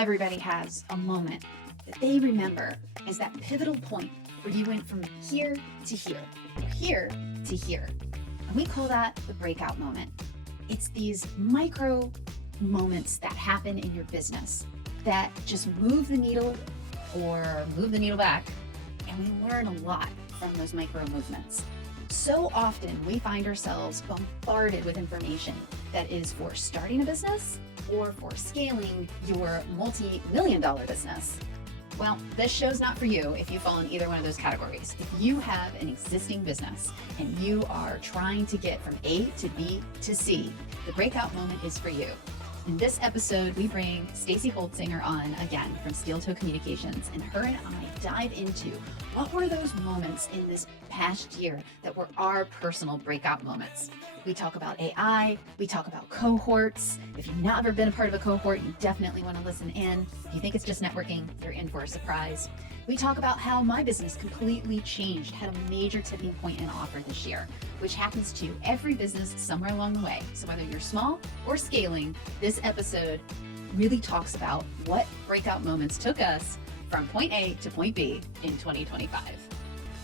Everybody has a moment that they remember as that pivotal point where you went from here to here, or here to here. And we call that the breakout moment. It's these micro moments that happen in your business that just move the needle or move the needle back. And we learn a lot from those micro movements. So often we find ourselves bombarded with information that is for starting a business or for scaling your multi-million-dollar business. Well, this show's not for you if you fall in either one of those categories. If you have an existing business and you are trying to get from A to B to C, the breakout moment is for you. In this episode, we bring Stacey Holsinger on again from Steel Toe Communications, and her and I dive into what were those moments in this past year that were our personal breakout moments. We talk about AI, we talk about cohorts. If you've not ever been a part of a cohort, you definitely want to listen in. If you think it's just networking, you're in for a surprise. We talk about how my business completely changed, had a major tipping point in offer this year, which happens to every business somewhere along the way. So whether you're small or scaling, this episode really talks about what breakout moments took us from point A to point B in 2025.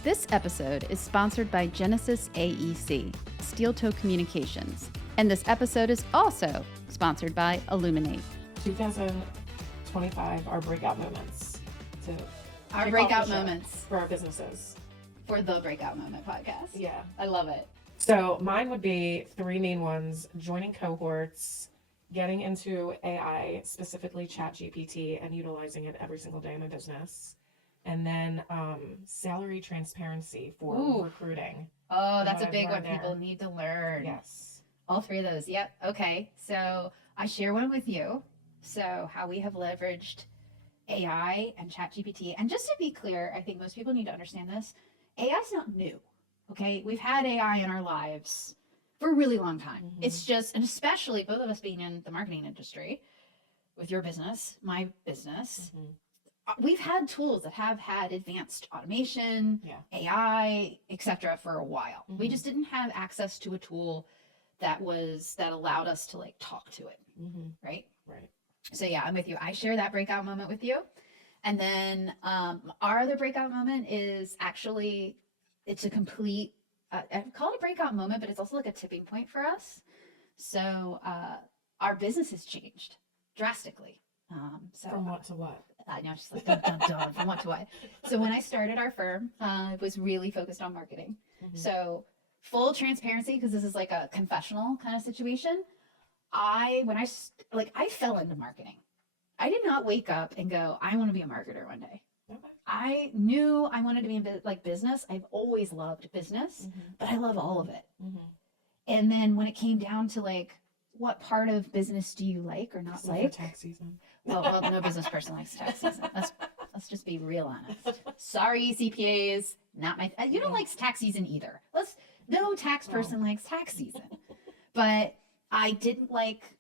This episode is sponsored by Genesis AEC, Steel Toe Communications, and this episode is also sponsored by Illuminate. 2025, our breakout moments. Our breakout moments for our businesses. For the Breakout Moment podcast. Yeah. I love it. So mine would be three main ones: joining cohorts, getting into AI, specifically ChatGPT, and utilizing it every single day in my business. And then salary transparency for recruiting. Oh, that's a big one people need to learn. Yes. All three of those. Yep. Okay. So I share one with you. So how we have leveraged AI and ChatGPT. And just to be clear, I think most people need to understand this. AI is not new. Okay. We've had AI in our lives for a really long time. Mm-hmm. It's just, and especially both of us being in the marketing industry with your business, my business, we've had tools that have had advanced automation, AI, etc. for a while. We just didn't have access to a tool that allowed us to like talk to it. Right. So yeah, I'm with you. I share that breakout moment with you. And then our other breakout moment is actually, it's a complete, I call it a breakout moment, but it's also like a tipping point for us. So our business has changed drastically. So from what to what? I know, just like dun, dun, dun, from what to what. So when I started our firm, it was really focused on marketing. So full transparency, because this is like a confessional kind of situation. I fell into marketing. I did not wake up and go, I want to be a marketer one day. Okay. I knew I wanted to be in business. I've always loved business, but I love all of it. And then when it came down to like, what part of business do you like or not like? Tax season. Well, no business person likes tax season. Let's just be real honest. Sorry, CPAs, not my. You don't like tax season either. No tax person likes tax season. But I didn't like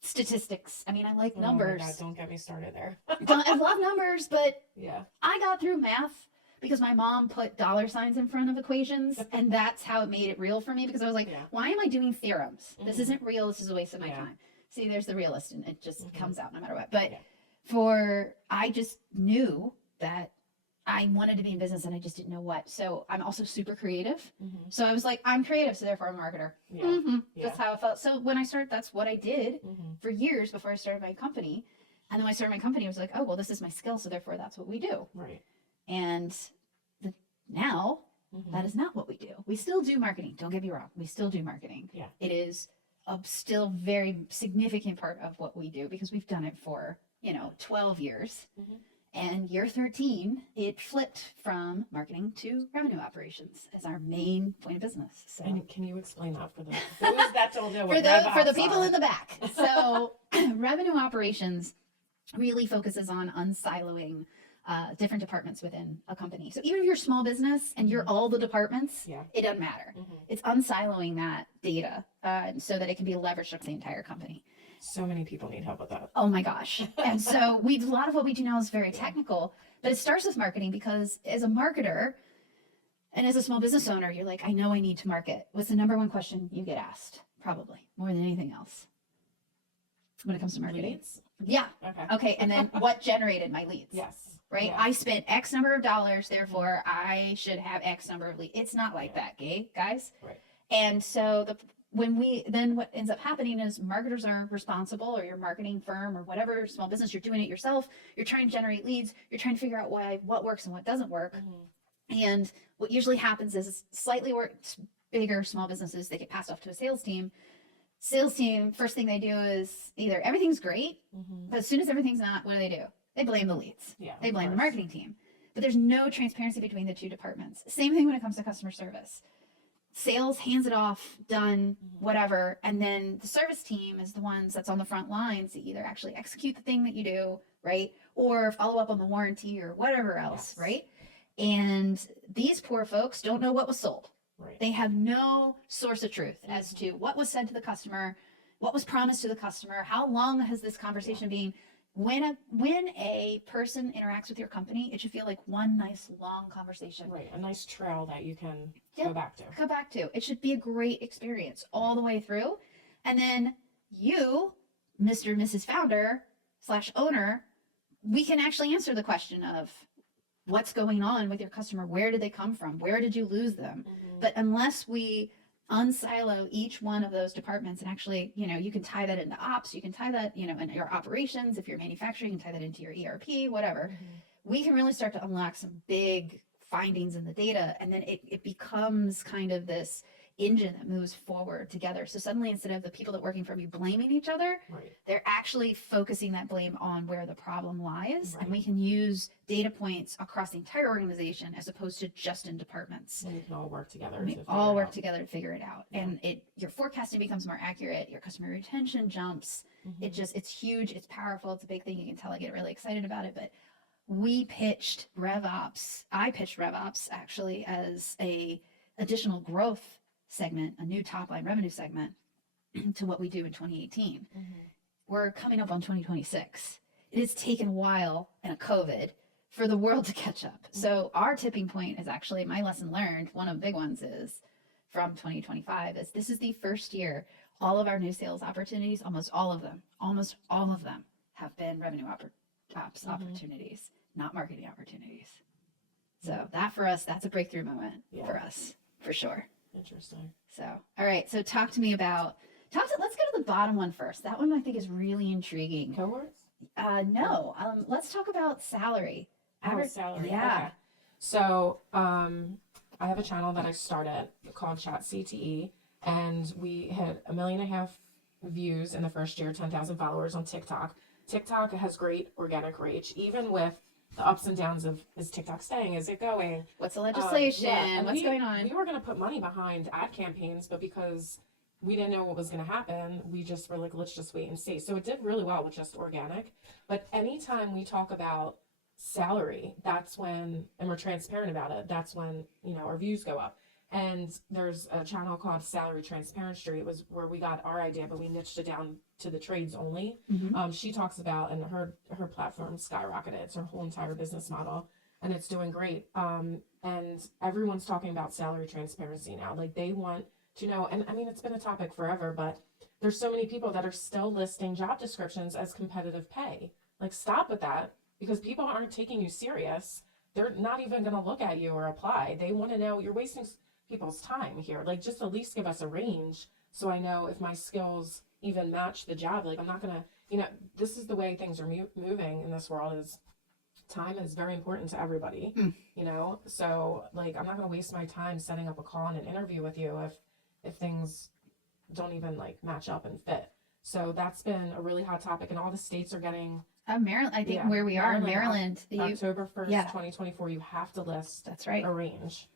statistics. I mean, I like numbers. Oh my God, don't get me started there. I love numbers, but yeah, I got through math because my mom put dollar signs in front of equations, and that's how it made it real for me, because I was like, why am I doing theorems? This isn't real. This is a waste of my time. See, there's the realist, and it just comes out no matter what. But I just knew that I wanted to be in business, and I just didn't know what. So I'm also super creative. So I was like, I'm creative, so therefore I'm a marketer. That's how I felt. So when I started, that's what I did for years before I started my company. And then when I started my company, I was like, oh, well, this is my skill, so therefore that's what we do. Right. And now that is not what we do. We still do marketing. Don't get me wrong. We still do marketing. Yeah. It is a still very significant part of what we do because we've done it for, 12 years. And year 13, it flipped from marketing to revenue operations as our main point of business. So, and can you explain that for those that don't know what for the people in the back? So revenue operations really focuses on unsiloing different departments within a company. So even if you're a small business and you're all the departments, it doesn't matter. It's unsiloing that data so that it can be leveraged across the entire company. So many people need help with that. Oh my gosh. And so a lot of what we do now is very technical, but it starts with marketing, because as a marketer and as a small business owner, you're like, I know I need to market. What's the number one question you get asked? Probably more than anything else? when it comes to marketing. Leads? Yeah. Okay. Okay. And then what generated my leads? Yes. Right. Yeah. I spent X number of dollars, therefore I should have X number of leads. It's not like that, guys. Right. And so what ends up happening is marketers are responsible, or your marketing firm or whatever small business, you're doing it yourself. You're trying to generate leads. You're trying to figure out what works and what doesn't work. And what usually happens is slightly bigger small businesses, they get passed off to a sales team. Sales team, first thing they do is either everything's great, but as soon as everything's not, what do? They blame the leads. Yeah, they blame the marketing team. But there's no transparency between the two departments. Same thing when it comes to customer service. Sales hands it off, done, whatever. And then the service team is the ones that's on the front lines to either actually execute the thing that you do, right? Or follow up on the warranty or whatever else, right? And these poor folks don't know what was sold. Right. They have no source of truth as to what was said to the customer, what was promised to the customer, how long has this conversation been. When a person interacts with your company, it should feel like one nice long conversation. Right. A nice trail that you can go back to. Go back to. It should be a great experience all the way through. And then you, Mr. and Mrs. Founder / owner, we can actually answer the question of what's going on with your customer. Where did they come from? Where did you lose them? But unless we unsilo each one of those departments and actually, you can tie that into ops, you can tie that, in your operations. If you're manufacturing, you can tie that into your ERP, whatever. We can really start to unlock some big findings in the data. And then it becomes kind of this engine that moves forward together. So suddenly, instead of the people that working for you blaming each other, they're actually focusing that blame on where the problem lies. And we can use data points across the entire organization as opposed to just in departments. And we can all work together. We all work together to figure it out. And your forecasting becomes more accurate. Your customer retention jumps. It's huge. It's powerful. It's a big thing. You can tell I get really excited about it. But I pitched RevOps actually as a additional growth segment, a new top line revenue segment to what we do in 2018. We're coming up on 2026. It has taken a while and a COVID for the world to catch up. So our tipping point is actually my lesson learned. One of the big ones is from 2025 is this is the first year all of our new sales opportunities, almost all of them have been revenue ops opportunities, not marketing opportunities. So that for us, that's a breakthrough moment for us, for sure. Interesting. So, all right. So let's go to the bottom one first. That one I think is really intriguing. Cohorts? No. Let's talk about salary. Salary. Yeah. Okay. So, I have a channel that I started called Chat CTE, and we hit 1.5 million views in the first year, 10,000 followers on TikTok. TikTok has great organic reach, even with the ups and downs of, is TikTok staying? Is it going? What's the legislation? What's going on? We were going to put money behind ad campaigns, but because we didn't know what was going to happen, we just were like, let's just wait and see. So it did really well with just organic. But anytime we talk about salary, that's when, and we're transparent about it, that's when, our views go up. And there's a channel called Salary Transparency. It was where we got our idea, but we niched it down to the trades only. She talks about, and her platform skyrocketed. It's her whole entire business model, and it's doing great. And everyone's talking about salary transparency now. Like they want to know, and I mean, it's been a topic forever, but there's so many people that are still listing job descriptions as competitive pay. Like stop with that, because people aren't taking you serious. They're not even going to look at you or apply. They want to know you're wasting people's time here. Like just at least give us a range so I know if my skills even match the job. Like I'm not gonna, this is the way things are moving in this world. Is time is very important to everybody. So like I'm not gonna waste my time setting up a call and an interview with you if things don't even like match up and fit. So that's been a really hot topic, and all the states are getting Maryland, I think where we are in Maryland, October 1st, 2024, you have to list that's right. a range.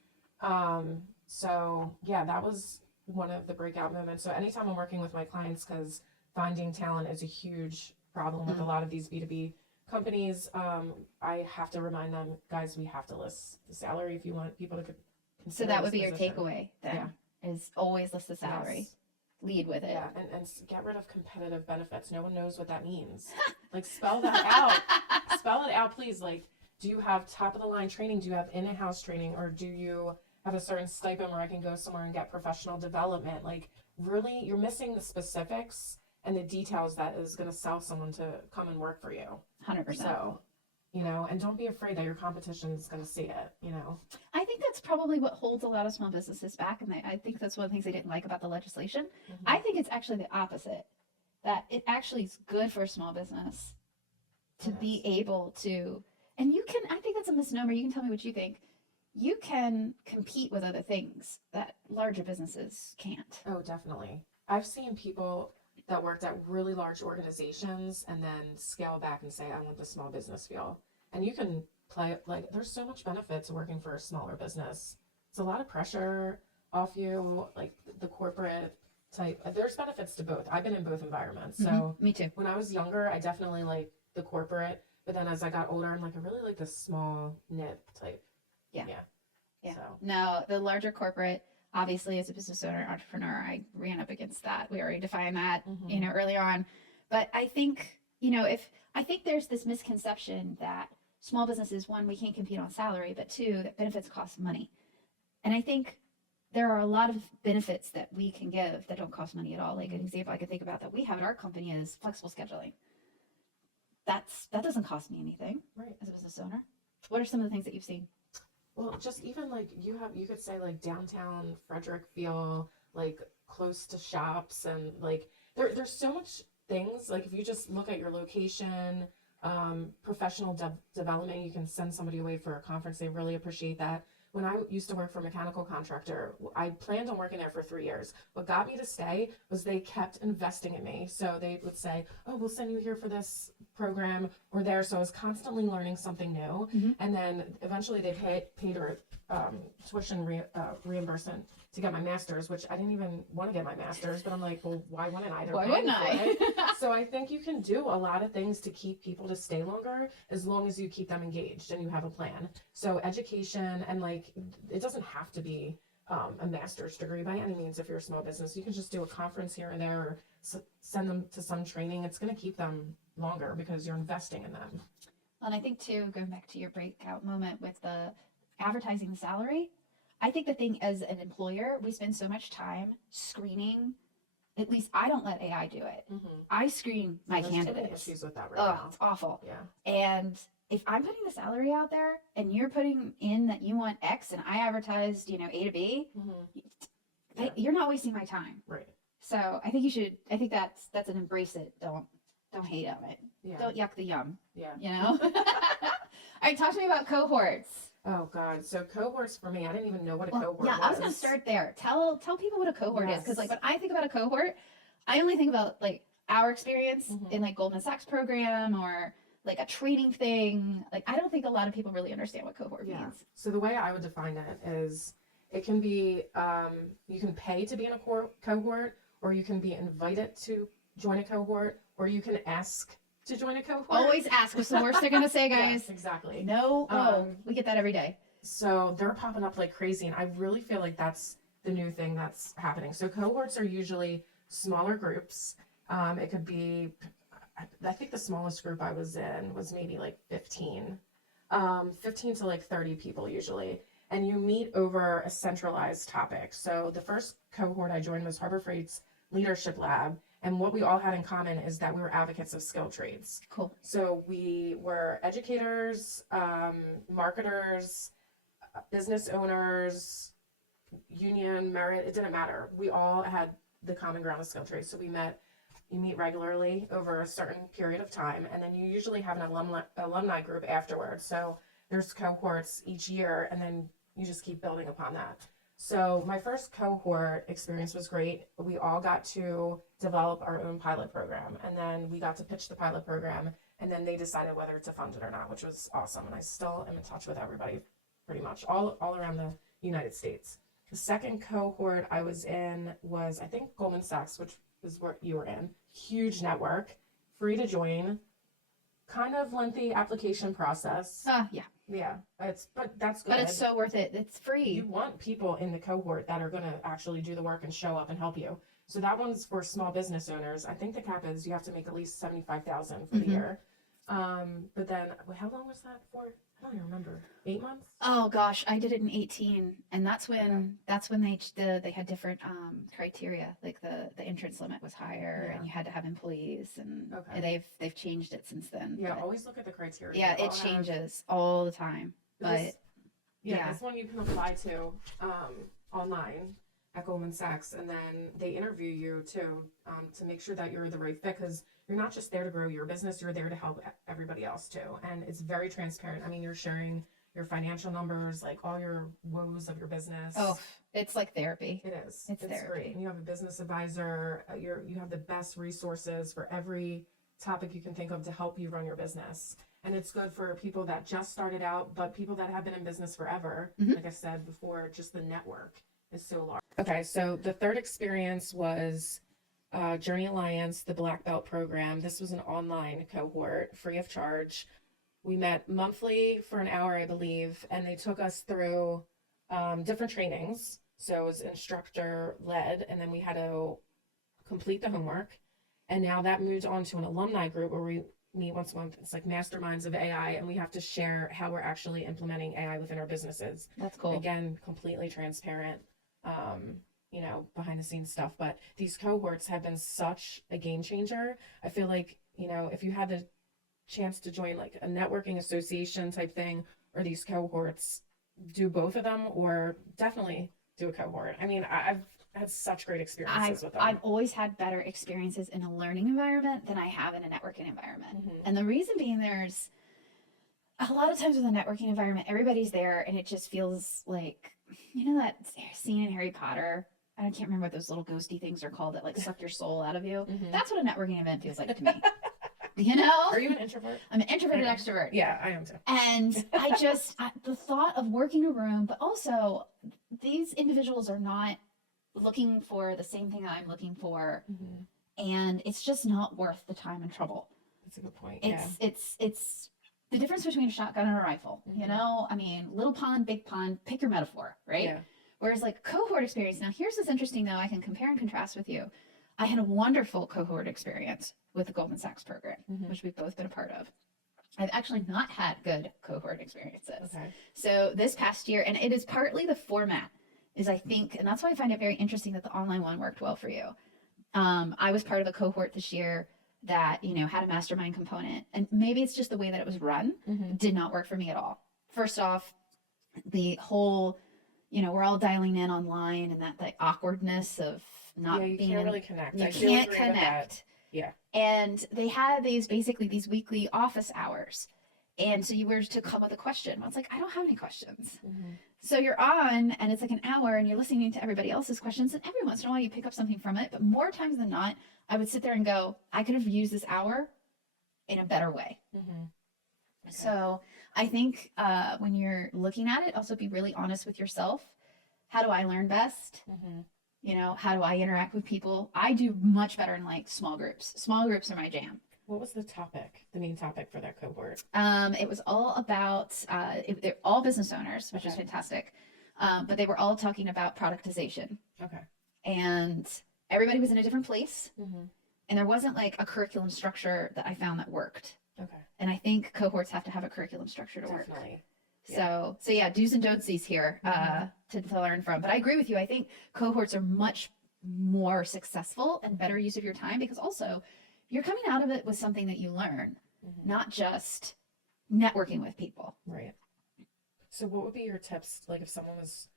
So yeah, that was one of the breakout moments. So anytime I'm working with my clients, because finding talent is a huge problem with a lot of these B2B companies, I have to remind them, guys, we have to list the salary if you want people to consider. So that would be your takeaway then, is always list the salary. Yes. Lead with it. Yeah, and get rid of competitive benefits. No one knows what that means. Like spell that out. Spell it out, please. Like, do you have top of the line training? Do you have in-house training? Or do you have a certain stipend where I can go somewhere and get professional development? Like really, you're missing the specifics, and the details that is going to sell someone to come and work for you. 100%. So, and don't be afraid that your competition is going to see it, I think that's probably what holds a lot of small businesses back. And I think that's one of the things they didn't like about the legislation. Mhm. I think it's actually the opposite, that it actually is good for a small business to be able to, and I think that's a misnomer. You can tell me what you think. You can compete with other things that larger businesses can't. Oh, definitely. I've seen people that worked at really large organizations and then scale back and say, I want the small business feel. And you can play, there's so much benefit to working for a smaller business. It's a lot of pressure off you, like the corporate type. There's benefits to both. I've been in both environments. So Me too. when I was younger, I definitely liked the corporate. But then as I got older, I'm like, I really like the small knit type. Yeah. So. No, the larger corporate, obviously, as a business owner, entrepreneur, I ran up against that. We already defined that, early on. But I think, I think there's this misconception that small businesses, one, we can't compete on salary, but two, that benefits cost money. And I think there are a lot of benefits that we can give that don't cost money at all. Like an example I can think about that we have at our company is flexible scheduling. That doesn't cost me anything, right, as a business owner. What are some of the things that you've seen? Well, just even like you could say like downtown Frederick feel, like close to shops, and like there's so much things. Like if you just look at your location, professional development, you can send somebody away for a conference. They really appreciate that. When I used to work for a mechanical contractor, I planned on working there for 3 years. What got me to stay was they kept investing in me. So they would say, oh, we'll send you here for this program or there. So I was constantly learning something new. Mm-hmm. And then eventually they paid a tuition reimbursement to get my master's, which I didn't even want to get my master's, but I'm like, well, why wouldn't I? Why wouldn't I? So I think you can do a lot of things to keep people to stay longer as long as you keep them engaged and you have a plan. So education, and like, it doesn't have to be a master's degree by any means. If you're a small business, you can just do a conference here and there, or send them to some training. It's going to keep them longer because you're investing in them. And I think too, going back to your breakout moment with the advertising the salary, I think the thing as an employer, we spend so much time screening. At least I don't let AI do it. Mm-hmm. I screen my There's too many candidates. issues with that right Oh, now. it's awful. Yeah. And if I'm putting the salary out there and you're putting in that you want X and I advertised, A to B, Yeah. you're not wasting my time. Right. So I think you should. I think that's an embrace it. Don't hate on it. Yeah. Don't yuck the yum. Yeah. All right, talk to me about cohorts. Oh God. So cohorts for me, I didn't even know what a cohort was. I was gonna start there. Tell people what a cohort is, because like when I think about a cohort, I only think about like our experience in like Goldman Sachs program or like a training thing. Like I don't think a lot of people really understand what cohort means. So the way I would define it is, it can be you can pay to be in a cohort, or you can be invited to join a cohort, or you can ask to join a cohort. Always ask. What's the worst they're gonna say, guys? Yes, exactly. No. We get that every day. So they're popping up like crazy, and I really feel like that's the new thing that's happening. So cohorts are usually smaller groups. It could be, I think the smallest group I was in was maybe like 15 to like 30 people usually. And you meet over a centralized topic. So the first cohort I joined was Harbor Freight's Leadership Lab. And what we all had in common is that we were advocates of skilled trades. Cool. So we were educators, marketers, business owners, union, merit, it didn't matter. We all had the common ground of skilled trades. So you meet regularly over a certain period of time, and then you usually have an alumni group afterwards. So there's cohorts each year, and then you just keep building upon that. So my first cohort experience was great. We all got to develop our own pilot program, and then we got to pitch the pilot program, and then they decided whether to fund it or not, which was awesome. And I still am in touch with everybody pretty much all around the United States. The second cohort I was in was, I think, Goldman Sachs, which is where you were in. Huge network, free to join, kind of lengthy application process. Yeah. Yeah, but that's good. But it's so worth it. It's free. You want people in the cohort that are going to actually do the work and show up and help you. So that one's for small business owners. I think the cap is you have to make at least $75,000 for the year. But then, how long was that for? I don't even remember. 8 months? Oh gosh, I did it in 18, and that's when they had different criteria. Like the entrance limit was higher, Yeah. and you had to have employees, and Okay. they've changed it since then. Yeah, But always look at the criteria. yeah, They it all have- changes all the time. But This, yeah. this one you can apply to online at Goldman Sachs, and then they interview you too to make sure that you're the right fit, because you're not just there to grow your business, you're there to help everybody else too. And it's very transparent. I mean, you're sharing your financial numbers, like all your woes of your business. Oh, it's like therapy. It is. It's great. therapy. And you have a business advisor. You have the best resources for every topic you can think of to help you run your business. And it's good for people that just started out, but people that have been in business forever. Mhm. Like I said before, just the network is so large. Okay, so the third experience was Journey Alliance, the Black Belt program. This was an online cohort, free of charge. We met monthly for an hour, I believe, and they took us through different trainings. So it was instructor led, and then we had to complete the homework. And now that moved on to an alumni group where we meet once a month. It's like masterminds of AI, and we have to share how we're actually implementing AI within our businesses. That's cool. Again, completely transparent, behind the scenes stuff. But these cohorts have been such a game changer. I feel like, if you had the chance to join like a networking association type thing or these cohorts, do both of them, or definitely do a cohort. I mean, I've had such great experiences with them. I've always had better experiences in a learning environment than I have in a networking environment. Mhm. And the reason being, there's a lot of times with a networking environment, everybody's there and it just feels like, that scene in Harry Potter. I can't remember what those little ghosty things are called that like suck your soul out of you. Mhm. That's what a networking event feels like to me. Are you an introvert? I'm an introverted Okay. extrovert. Yeah, I am too. And the thought of working a room, but also these individuals are not looking for the same thing I'm looking for. Mhm. And it's just not worth the time and trouble. That's a good point. It's the difference between a shotgun and a rifle. Mhm. I mean, little pond, big pond, pick your metaphor, right? Yeah. Whereas like cohort experience, now here's what's interesting though, I can compare and contrast with you. I had a wonderful cohort experience with the Goldman Sachs program, Mhm. which we've both been a part of. I've actually not had good cohort experiences. Okay. So this past year, and it is partly the format, is I think, and that's why I find it very interesting that the online one worked well for you. I was part of a cohort this year that, had a mastermind component, and maybe it's just the way that it was run Mhm. did not work for me at all. First off, the whole, we're all dialing in online, and that the awkwardness of not you being can't really connect. you I do can't agree with that. connect. Yeah. And they had these weekly office hours. And so you were to come with a question. I was like, I don't have any questions. Mhm. So you're on and it's like an hour and you're listening to everybody else's questions. And every once in a while you pick up something from it. But more times than not, I would sit there and go, I could have used this hour in a better way. Mhm. Okay. So I think when you're looking at it, also be really honest with yourself. How do I learn best? Mhm. How do I interact with people? I do much better in like small groups. Small groups are my jam. What was the topic? The main topic for that cohort? It was all about, they're all business owners, which is Okay. fantastic. But they were all talking about productization. Okay. And everybody was in a different place. Mhm. And there wasn't like a curriculum structure that I found that worked. Okay. And I think cohorts have to have a curriculum structure to work. Definitely. So yeah, do's and don'tsies here to learn from. But I agree with you. I think cohorts are much more successful and better use of your time because also you're coming out of it with something that you learn, Mhm. not just networking with people. Right. So what would be your tips? Like if someone was,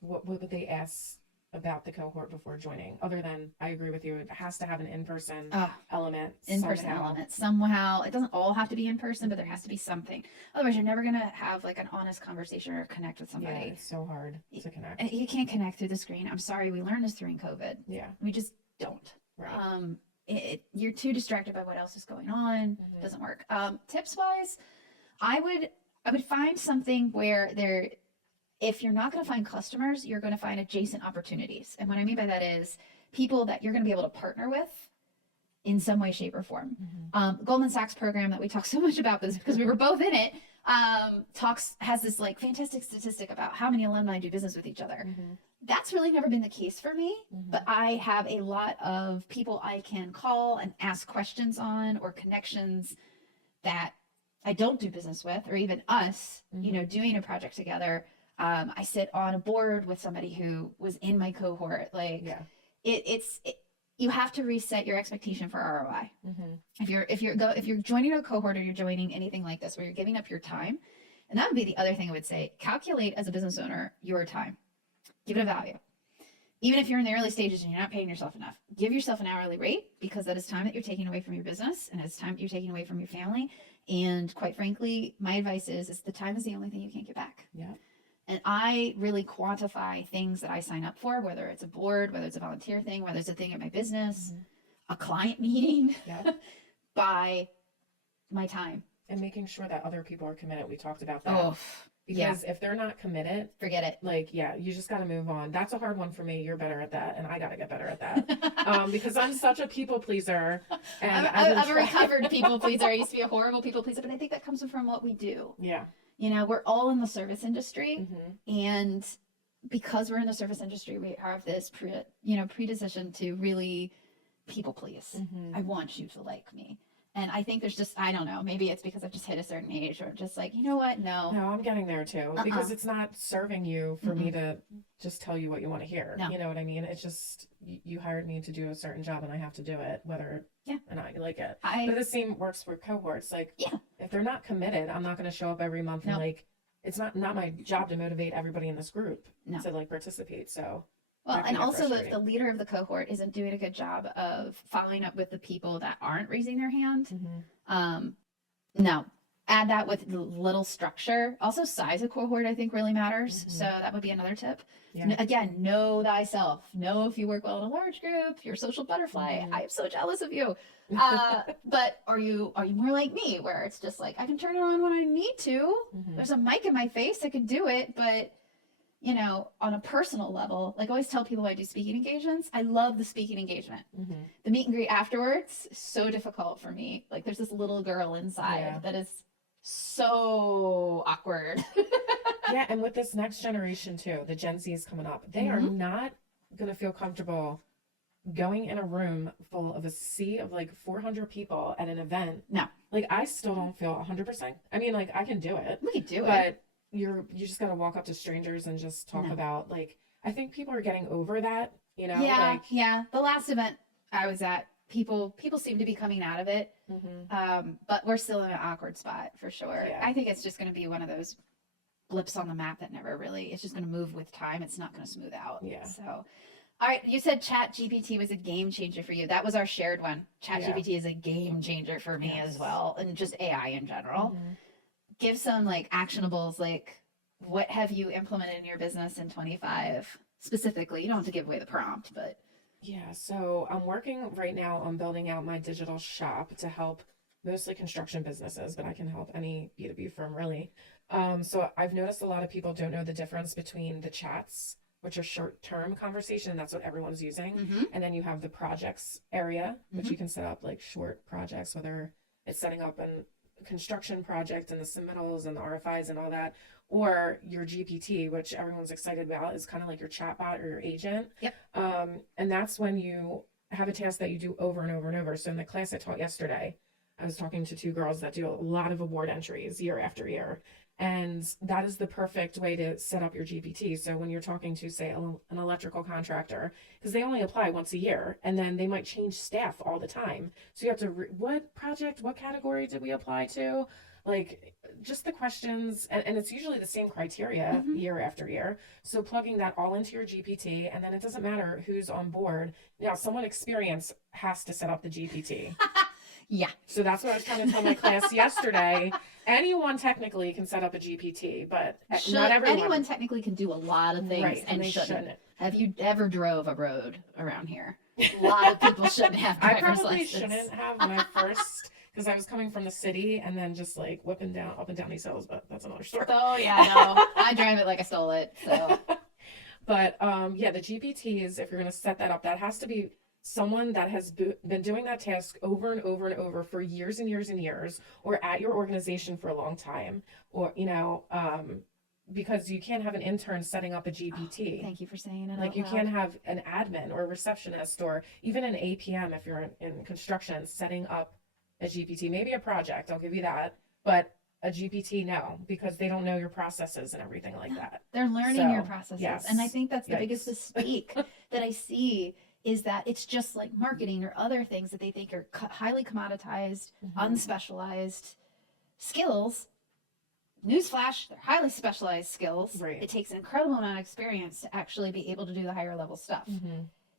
what would they ask about the cohort before joining? Other than, I agree with you, it has to have an in-person element. In-person somehow. element somehow. It doesn't all have to be in person, but there has to be something. Otherwise, you're never going to have like an honest conversation or connect with Yeah, somebody. it's so hard to connect. And you can't connect through the screen. I'm sorry, we learned this during COVID. Yeah. We just don't. Right. You're too distracted by what else is going on. Mhm. Doesn't work. Tips wise, I would find something where if you're not going to find customers, you're going to find adjacent opportunities. And what I mean by that is people that you're going to be able to partner with in some way, shape, or form. Mhm. Goldman Sachs program that we talk so much about this because we were both in it, has this like fantastic statistic about how many alumni do business with each other. Mhm. That's really never been the case for me, Mhm. but I have a lot of people I can call and ask questions on or connections that I don't do business with, or even us, you know, doing a project together. I sit on a board with somebody who was in my cohort. Like Yeah. You have to reset your expectation for ROI. Mm-hmm. If you're joining a cohort or you're joining anything like this where you're giving up your time, and that would be the other thing I would say, calculate as a business owner your time. Give it a value. Even if you're in the early stages and you're not paying yourself enough, give yourself an hourly rate, because that is time that you're taking away from your business, and it's time that you're taking away from your family. And quite frankly, my advice is the time is the only thing you can't get back. Yeah. And I really quantify things that I sign up for, whether it's a board, whether it's a volunteer thing, whether it's a thing at my business, a client meeting, Yeah. by my time. And making sure that other people are committed. We talked about that. Oh, Because if they're not committed, forget it. like, yeah, you just got to move on. That's a hard one for me. You're better at that. And I got to get better at that. Because I'm such a people pleaser. And I'm a recovered people pleaser. I used to be a horrible people pleaser, but I think that comes from what we do. Yeah. You know, we're all in the service industry. Mm-hmm. And because we're in the service industry, we have this predisposition to really people please. Mm-hmm. I want you to like me. And I think there's just, I don't know, maybe it's because I've just hit a certain age, or just like, you know what? No, I'm getting there too, because it's not serving you for me to just tell you what you want to hear. No. You know what I mean? It's just, you hired me to do a certain job and I have to do it, whether or not you like it. But the same works for cohorts. Like, if they're not committed, I'm not going to show up every month and like, it's not my job to motivate everybody in this group to like participate. So. Well, and also the leader of the cohort isn't doing a good job of following up with the people that aren't raising their hand. No, add that with little structure. Also, size of cohort, I think, really matters. So that would be another tip. Yeah. Again, know thyself. Know if you work well in a large group. You're a social butterfly. I am so jealous of you. But are you more like me, where it's just like, I can turn it on when I need to. There's a mic in my face, I could do it, but you know, on a personal level, like I always tell people I do speaking engagements. I love the speaking engagement. The meet and greet afterwards is so difficult for me. Like there's this little girl inside that is so awkward. Yeah, and with this next generation too, the Gen Zs coming up, they are not going to feel comfortable going in a room full of a sea of like 400 people at an event. No. Like I still don't feel 100%. I mean, like I can do it. We can do it. But you just got to walk up to strangers and just talk about, like, I think people are getting over that, you know? Yeah. The last event I was at, people seem to be coming out of it. But we're still in an awkward spot for sure. Yeah. I think it's just going to be one of those blips on the map that never really, it's just going to move with time. It's not going to smooth out. Yeah. So, all right. You said Chat GPT was a game changer for you. That was our shared one. Chat GPT is a game changer for me as well. And just AI in general. Give some like actionables, like what have you implemented in your business in 25 specifically? You don't have to give away the prompt, but. Yeah. So I'm working right now on building out my digital shop to help mostly construction businesses, but I can help any B2B firm really. So I've noticed a lot of people don't know the difference between the chats, which are short-term conversation. That's what everyone's using. And then you have the projects area, which you can set up like short projects, whether it's setting up an construction project and the submittals and the RFIs and all that, or your GPT, which everyone's excited about, is kind of like your chatbot or your agent. And that's when you have a task that you do over and over and over. So in the class I taught yesterday, I was talking to two girls that do a lot of award entries year after year. And that is the perfect way to set up your GPT. So when you're talking to, say, an electrical contractor, because they only apply once a year, and then they might change staff all the time. So you have to, what project, what category did we apply to? Like, just the questions, and it's usually the same criteria year after year. So plugging that all into your GPT, and then it doesn't matter who's on board. Now, someone experienced has to set up the GPT. So that's what I was trying to tell my class yesterday. Anyone technically can set up a GPT, but not everyone. Anyone technically can do a lot of things, right, and shouldn't. Have you ever drove a road around here? A lot of people shouldn't have I driver's probably license. shouldn't have when I first, because I was coming from the city and then just like whipping down up and down these hills, but that's another story. Oh yeah, no, I drive it like I stole it. So, but yeah, the GPTs, if you're going to set that up, that has to be someone that has been doing that task over and over and over for years and years and years, or at your organization for a long time, or because you can't have an intern setting up a GPT. Thank you for saying it. Like you can't have an admin or a receptionist or even an APM if you're in construction setting up a GPT, maybe a project, I'll give you that. but a GPT, no, because they don't know your processes and everything like that. They're learning your So, processes. yes. And I think that's the biggest Yikes. mistake that I see is that it's just like marketing or other things that they think are highly commoditized, unspecialized skills. Newsflash, they're highly specialized skills. Right. It takes an incredible amount of experience to actually be able to do the higher level stuff.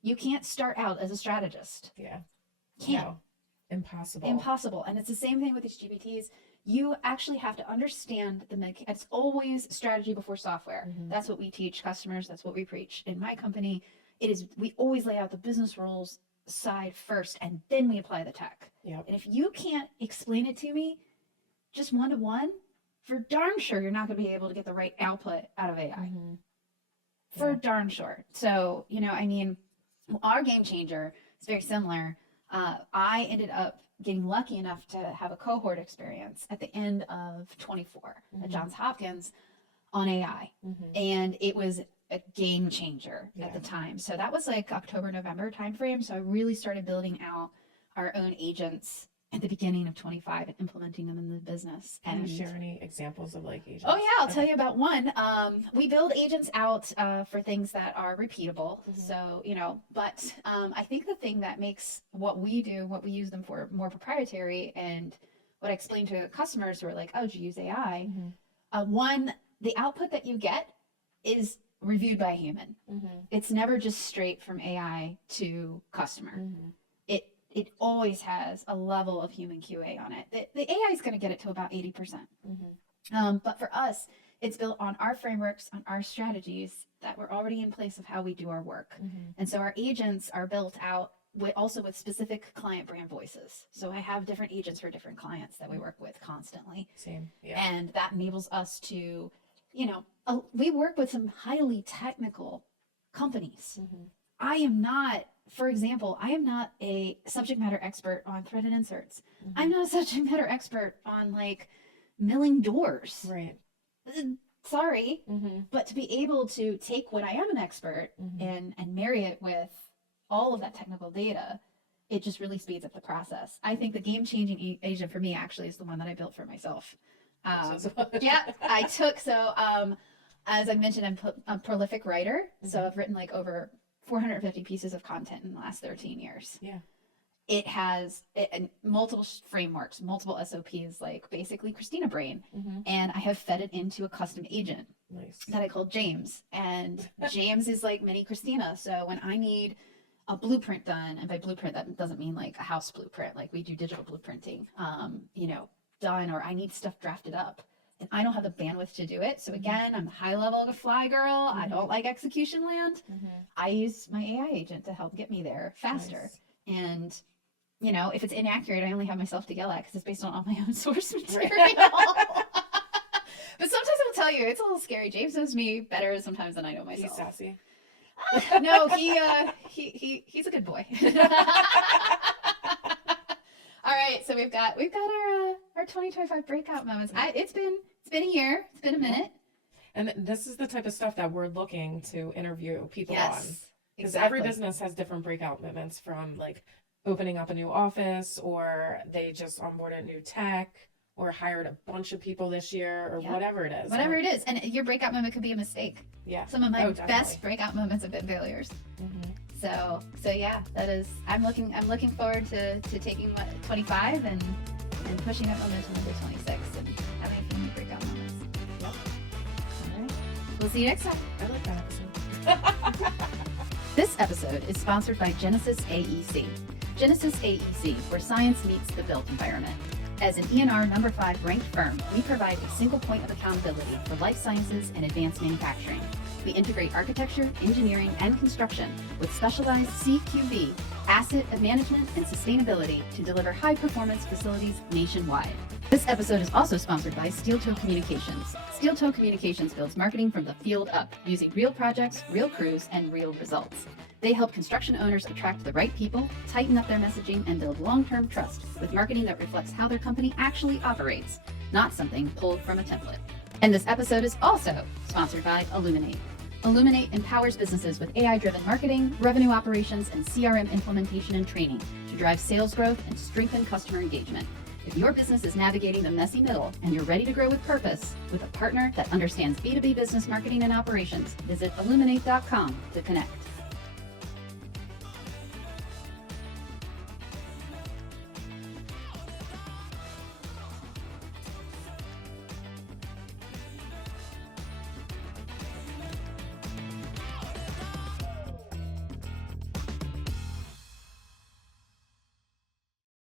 You can't start out as a strategist. Yeah. Can't. No. Impossible. Impossible. And it's the same thing with these GPTs. You actually have to understand it's always strategy before software. That's what we teach customers. That's what we preach. In my company, we always lay out the business rules side first, and then we apply the tech. Yep. And if you can't explain it to me just one-to-one, for darn sure you're not going to be able to get the right output out of AI. For darn sure. So, our game changer is very similar. I ended up getting lucky enough to have a cohort experience at the end of 24 at Johns Hopkins on AI. And it was a game changer at the time. So that was like October, November timeframe. So I really started building out our own agents at the beginning of 25 and implementing them in the business. Can And you share any examples of like agents? oh yeah, I'll tell you about one. We build agents out for things that are repeatable. So, but I think the thing that makes what we use them for more proprietary, and what I explain to customers who are like, oh, do you use AI? One, the output that you get is reviewed by a human. It's never just straight from AI to customer. It always has a level of human QA on it. The AI is going to get it to about 80%. But for us, it's built on our frameworks, on our strategies that were already in place of how we do our work. And so our agents are built out also with specific client brand voices. So I have different agents for different clients that we work with constantly. Same. Yeah. And that enables us to, we work with some highly technical companies. I am not, for example, I am not a subject matter expert on threaded inserts. I'm not a subject matter expert on like milling doors. Right. Sorry, but to be able to take what I am an expert and marry it with all of that technical data, it just really speeds up the process. I think the game-changing agent for me actually is the one that I built for myself. Yeah, I took, as I mentioned, I'm a prolific writer. So I've written like over 450 pieces of content in the last 13 years. Yeah. It has multiple frameworks, multiple SOPs, like basically Christina brain. And I have fed it into a custom agent that I call James. And James is like mini Christina. So when I need a blueprint done, and by blueprint, that doesn't mean like a house blueprint, like we do digital blueprinting, done, or I need stuff drafted up. And I don't have the bandwidth to do it. So again, I'm high level to fly girl. I don't like execution land. I use my AI agent to help get me there faster. And, if it's inaccurate, I only have myself to yell at because it's based on all my own source material. But sometimes I will tell you, it's a little scary. James knows me better sometimes than I know myself. He's sassy. No, he's a good boy. All right, so we've got our 2025 breakout moments. It's been a year. It's been a minute. And this is the type of stuff that we're looking to interview people on. Because Exactly. every business has different breakout moments, from like opening up a new office, or they just onboarded new tech, or hired a bunch of people this year, or whatever it is. Whatever it is. And your breakout moment could be a mistake. Yeah. Some of my definitely. best breakout moments have been failures. So yeah, that is, I'm looking forward to taking 25 and pushing that momentum into 26 and having a few new breakout moments. All right. We'll see you next time. I like that episode. This episode is sponsored by Genesis AEC. Genesis AEC, where science meets the built environment. As an ENR number 5 ranked firm, we provide a single point of accountability for life sciences and advanced manufacturing. We integrate architecture, engineering, and construction with specialized CQV, asset management, and sustainability to deliver high-performance facilities nationwide. This episode is also sponsored by Steel Toe Communications. Steel Toe Communications builds marketing from the field up, using real projects, real crews, and real results. They help construction owners attract the right people, tighten up their messaging, and build long-term trust with marketing that reflects how their company actually operates, not something pulled from a template. And this episode is also sponsored by Illuminate. Illuminate empowers businesses with AI-driven marketing, revenue operations, and CRM implementation and training to drive sales growth and strengthen customer engagement. If your business is navigating the messy middle and you're ready to grow with purpose with a partner that understands B2B business marketing and operations, visit illuminate.com to connect.